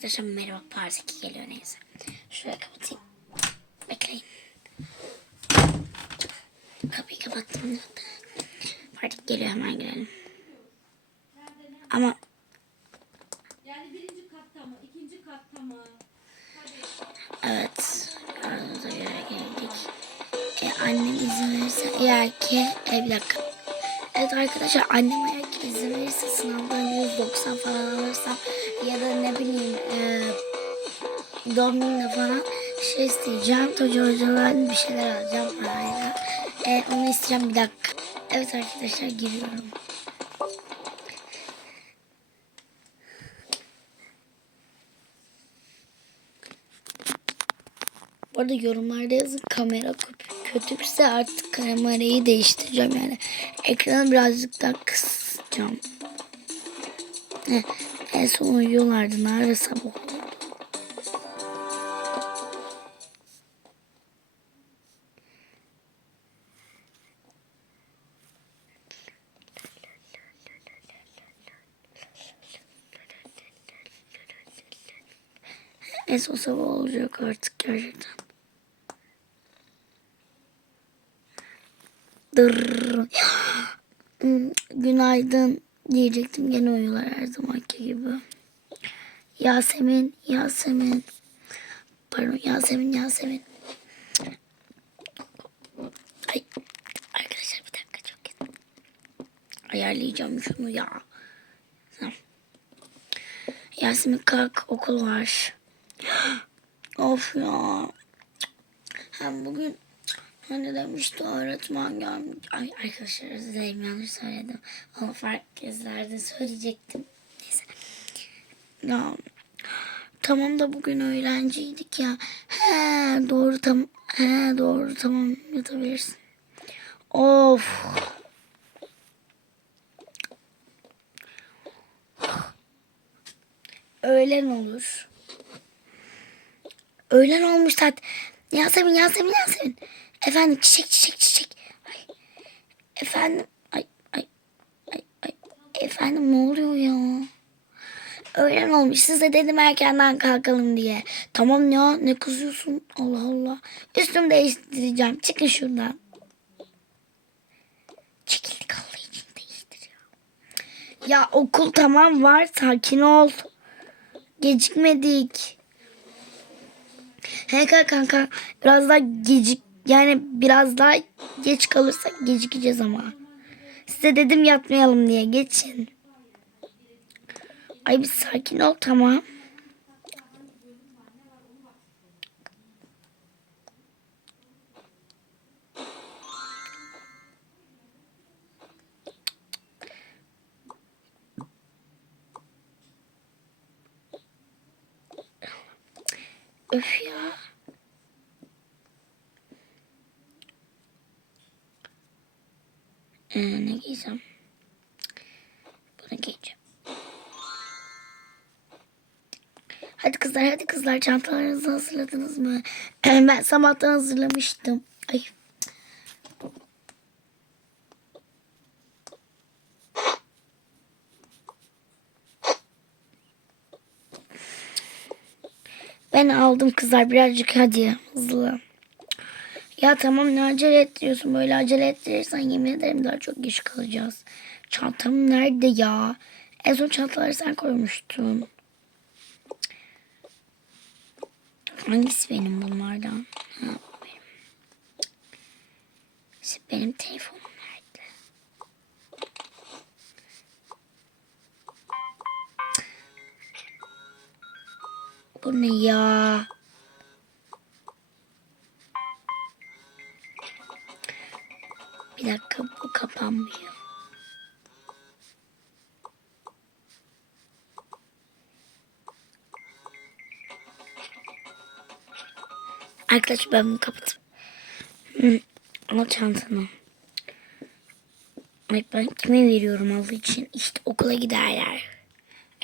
Arkadaşlar merhaba Paris 2 geliyor neyse. Şuraya kapatayım. Bekleyin. Kapıyı kapattım. Fatih geliyor hemen girelim. Ama Yani birinci katta mı? ikinci katta mı? evet. Aranıza göre geldik. E, annem izin verirse eğer ki e, bir dakika. Evet arkadaşlar annem eğer izin verirse sınavdan 190 falan alırsam ya da ne bileyim e, doğum gününde falan şey isteyeceğim. Toca hocalardan bir şeyler alacağım parayla. E, onu isteyeceğim bir dakika. Evet arkadaşlar giriyorum. Arada yorumlarda yazın kamera kötü- kötüyse artık kamerayı değiştireceğim yani. Ekranı birazcık daha kısacağım. Heh, en son uyuyorlardı. Nerede sabah? En son sabah olacak artık gerçekten. Hmm, Günaydın diyecektim gene uyuyorlar her zamanki gibi. Yasemin, Yasemin. Pardon Yasemin, Yasemin. Ay, arkadaşlar bir dakika çok kötü. Ayarlayacağım şunu ya. Yasemin kalk okul var. Of ya. Hem bugün hani demişti öğretmen gelmiş. Ay arkadaşlar özür yanlış söyledim. Onu farklı kezdlerde söyleyecektim. Neyse. Ya tamam da bugün öğrenciydik ya. He doğru tam he doğru tamam yatabilirsin. Of. Öğlen olur. Öğlen olmuş saat. Yasemin, Yasemin, Yasemin. Efendim çiçek, çiçek, çiçek. Ay. Efendim, ay, ay, ay, ay. Efendim ne oluyor ya? Öğlen olmuş. Size dedim erkenden kalkalım diye. Tamam ya ne kızıyorsun? Allah Allah. Üstümü değiştireceğim. Çıkın şuradan. Çekildik Allah için değiştir ya. Okul tamam var. Sakin ol. Gecikmedik. He kanka biraz daha gecik yani biraz daha geç kalırsak gecikeceğiz ama. Size dedim yatmayalım diye geçin. Ay bir sakin ol tamam. Öf ya. Ee, ne giysem? Bunu giyeceğim. Hadi kızlar hadi kızlar çantalarınızı hazırladınız mı? ben sabahtan hazırlamıştım. Ay. Ben aldım kızlar birazcık hadi hızlı. Ya tamam ne acele ettiriyorsun böyle acele ettirirsen yemin ederim daha çok geç kalacağız. Çantam nerede ya? En son çantaları sen koymuştun. Hangisi benim bunlardan? Ha, benim. İşte benim telefonum nerede? Bu ne ya? Arkadaşlar ben bunu kapatıp Hı, al çantanı. Ay ben kime veriyorum Allah için? İşte okula giderler.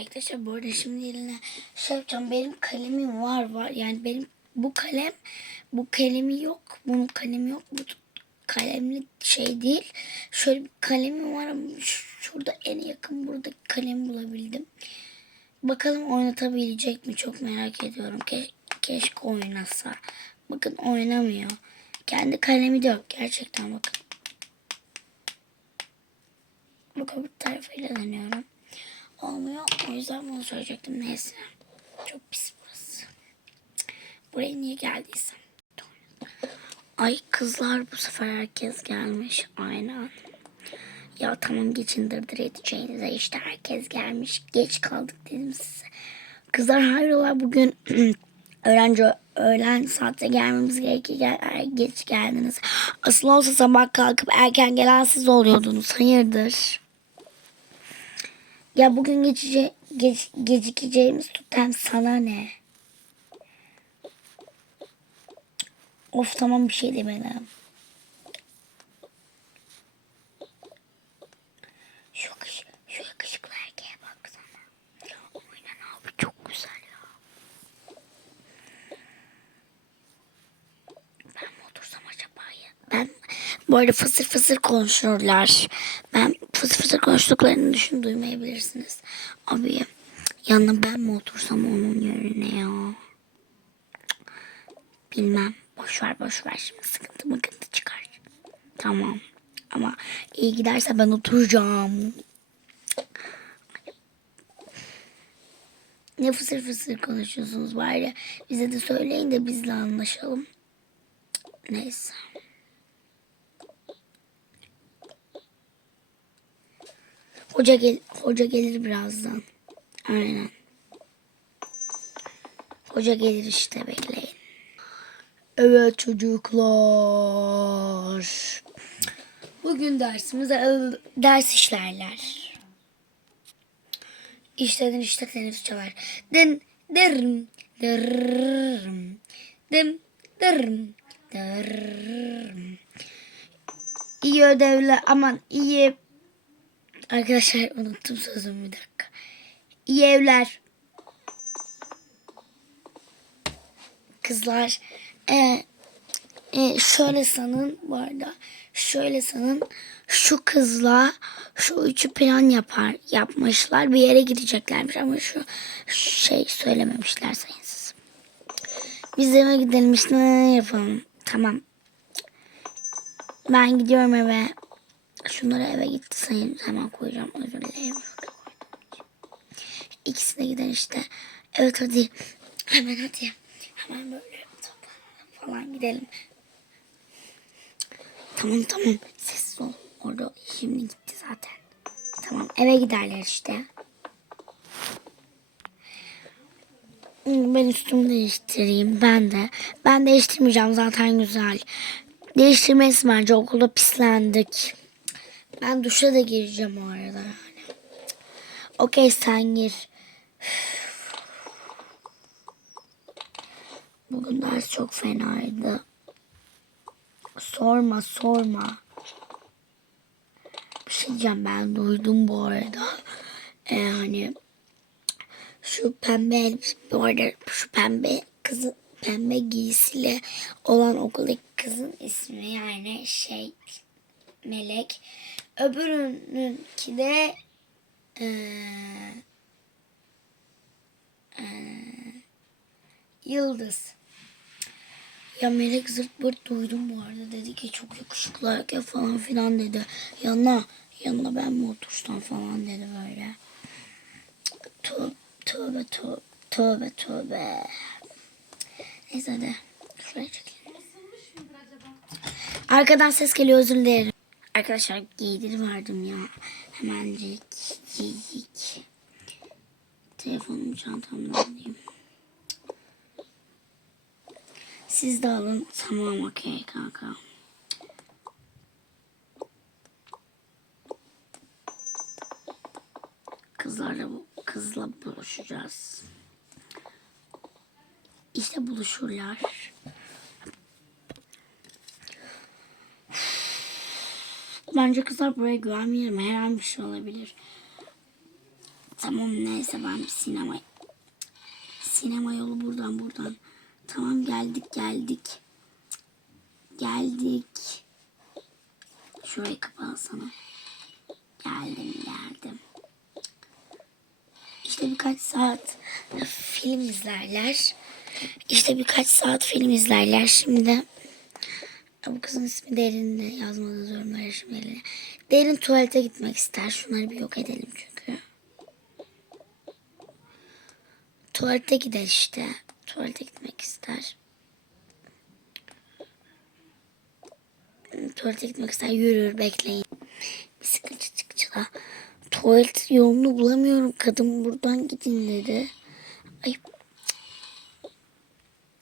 Arkadaşlar bu arada şimdi eline şey yapacağım. Benim kalemim var var. Yani benim bu kalem bu kalemi yok. Bunun kalemi yok. Bu kalemli şey değil. Şöyle bir kalemim var ama şurada en yakın buradaki kalemi bulabildim. Bakalım oynatabilecek mi çok merak ediyorum. Ke keşke oynasa. Bakın oynamıyor. Kendi kalemi de yok gerçekten bakın. Bakın bu tarafıyla deniyorum. Olmuyor. O yüzden bunu söyleyecektim. Neyse. Çok pis burası. Buraya niye geldiysem. Ay kızlar bu sefer herkes gelmiş. Aynen. Ya tamam geçin dırdır edeceğinize işte herkes gelmiş. Geç kaldık dedim size. Kızlar hayrola bugün öğrenci öğlen saatte gelmemiz gerekir. Gel, er- geç geldiniz. Asıl olsa sabah kalkıp erken gelen siz oluyordunuz. Hayırdır? Ya bugün geçice, geç, gecikeceğimiz tutem sana ne? Of tamam bir şey demedim. Şu, yakış, şu yakışıklı erkeğe baksana. Aynen abi çok güzel ya. Ben mi otursam acaba ya? Ben arada fısır fısır konuşurlar. Ben fısır fısır konuştuklarını düşün duymayabilirsiniz. Abi yanına ben mi otursam onun yerine ya? Bilmem. Boş ver boş ver şimdi sıkıntı mıkıntı çıkar. Tamam. Ama iyi giderse ben oturacağım. Ne fısır fısır konuşuyorsunuz bari. Bize de söyleyin de bizle anlaşalım. Neyse. Hoca gel hoca gelir birazdan. Aynen. Hoca gelir işte bekleyin. Evet çocuklar. Bugün dersimiz ders işlerler. İşledin işte teneffüs çalar. Din dırım dırım dim dırım dırım. İyi ödevler aman iyi Arkadaşlar unuttum sözümü bir dakika. İyi evler. Kızlar e, e, şöyle sanın bu arada şöyle sanın şu kızla şu üçü plan yapar yapmışlar bir yere gideceklermiş ama şu şey söylememişler sayınsız. Biz eve gidelim işte ne yapalım tamam. Ben gidiyorum eve. Şunları eve gitti sayın hemen koyacağım özür dilerim. İkisi de gider işte. Evet hadi hemen hadi hemen böyle falan gidelim. Tamam tamam sessiz ol. Orada şimdi gitti zaten. Tamam eve giderler işte. Ben üstümü değiştireyim. Ben de. Ben değiştirmeyeceğim zaten güzel. Değiştirmesi bence okulda pislendik. Ben duşa da gireceğim o arada yani. Okey sen gir. Bugün ders çok fenaydı. Sorma sorma. Bir şey diyeceğim ben duydum bu arada. Ee, hani şu pembe bu arada şu pembe kızı pembe giysili olan okuldaki kızın ismi yani şey Melek. Öbürününki de eee, eee, Yıldız. Ya Melek zırt pırt duydum bu arada. Dedi ki çok yakışıklı erkek falan filan dedi. Yanına, yanına ben mi otursam falan dedi böyle. Tövbe tövbe tövbe tövbe tövbe. Neyse hadi. Şuraya çekelim. Arkadan ses geliyor özür dilerim. Arkadaşlar giydir vardım ya. Hemencik giydik. Telefonumu çantamda alayım. Siz de alın. Tamam okey kanka. Kızlarla kızla buluşacağız. İşte buluşurlar. Bence kızlar buraya güvenmeyelim. Her an bir şey olabilir. Tamam neyse ben sinema sinema yolu buradan buradan. Tamam geldik geldik. Geldik. Şurayı kapatsana. Geldim geldim. işte birkaç saat film izlerler. İşte birkaç saat film izlerler. Şimdi bu kızın ismi Derin de yazmadığı durumlar yaşamayla. Derin tuvalete gitmek ister. Şunları bir yok edelim çünkü. Tuvalete gider işte. Tuvalete gitmek ister. Tuvalete gitmek ister. Yürür bekleyin. Bir sıkıntı çıkınca tuvalet yolunu bulamıyorum. Kadın buradan gidin dedi. Ay.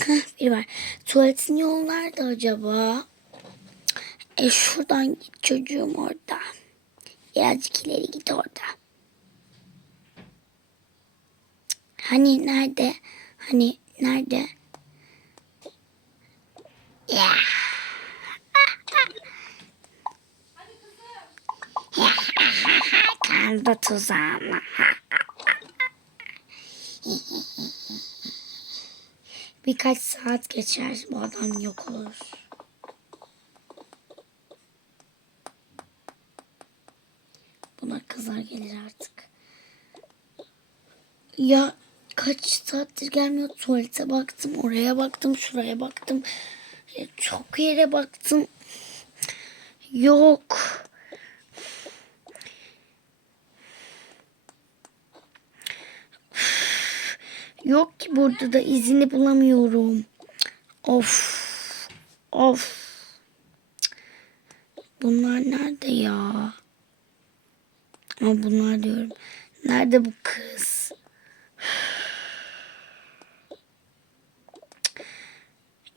Biri var. Tuvaletin yolu nerede acaba? E şuradan git çocuğum orada. Birazcık ileri git orada. Hani nerede? Hani nerede? Ya. Kandı tuzağıma. Birkaç saat geçer bu adam yok olur. Buna kızar gelir artık. Ya kaç saattir gelmiyor tuvalete baktım oraya baktım şuraya baktım çok yere baktım yok yok ki burada da izini bulamıyorum of of bunlar nerede ya ama bunlar diyorum nerede bu kız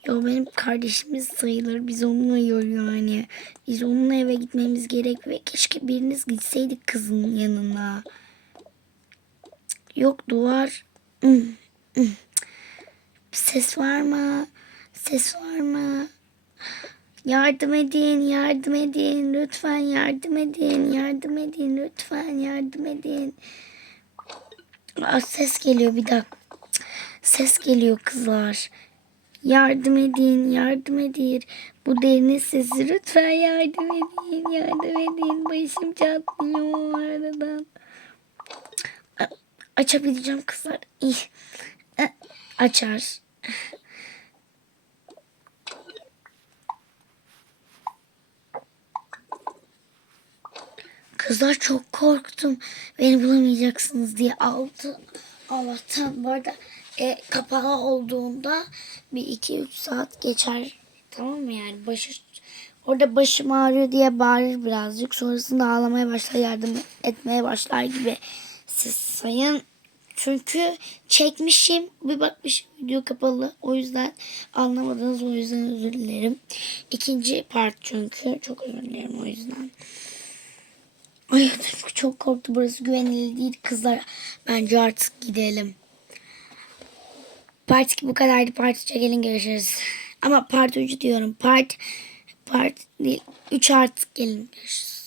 Ya benim kardeşimiz sayılır. Biz onunla yiyor yani. Biz onunla eve gitmemiz gerek ve keşke biriniz gitseydik kızın yanına. Yok duvar. Ses var mı? Ses var mı? Yardım edin, yardım edin. Lütfen yardım edin, yardım edin. Lütfen yardım edin. Aa, ses geliyor bir dakika. Ses geliyor kızlar. Yardım edin, yardım edin. Bu derinin sesi lütfen yardım edin, yardım edin. Başım çatlıyor aradan. Açabileceğim kızlar. İyi. E, Açar. Kızlar çok korktum. Beni bulamayacaksınız diye aldı. Allah'tan bu arada e, kapağı olduğunda bir iki üç saat geçer. Tamam mı yani? Başı, orada başım ağrıyor diye bağırır birazcık. Sonrasında ağlamaya başlar yardım etmeye başlar gibi. Siz sayın. Çünkü çekmişim. Bir bakmışım video kapalı. O yüzden anlamadınız. O yüzden özür dilerim. İkinci part çünkü. Çok özür dilerim o yüzden. Ay çok korktu burası güvenilir değil kızlar. Bence artık gidelim. Part 2 bu kadardı. Part 3'e gelin görüşürüz. Ama part 3 diyorum. Part part değil. 3 artık gelin görüşürüz.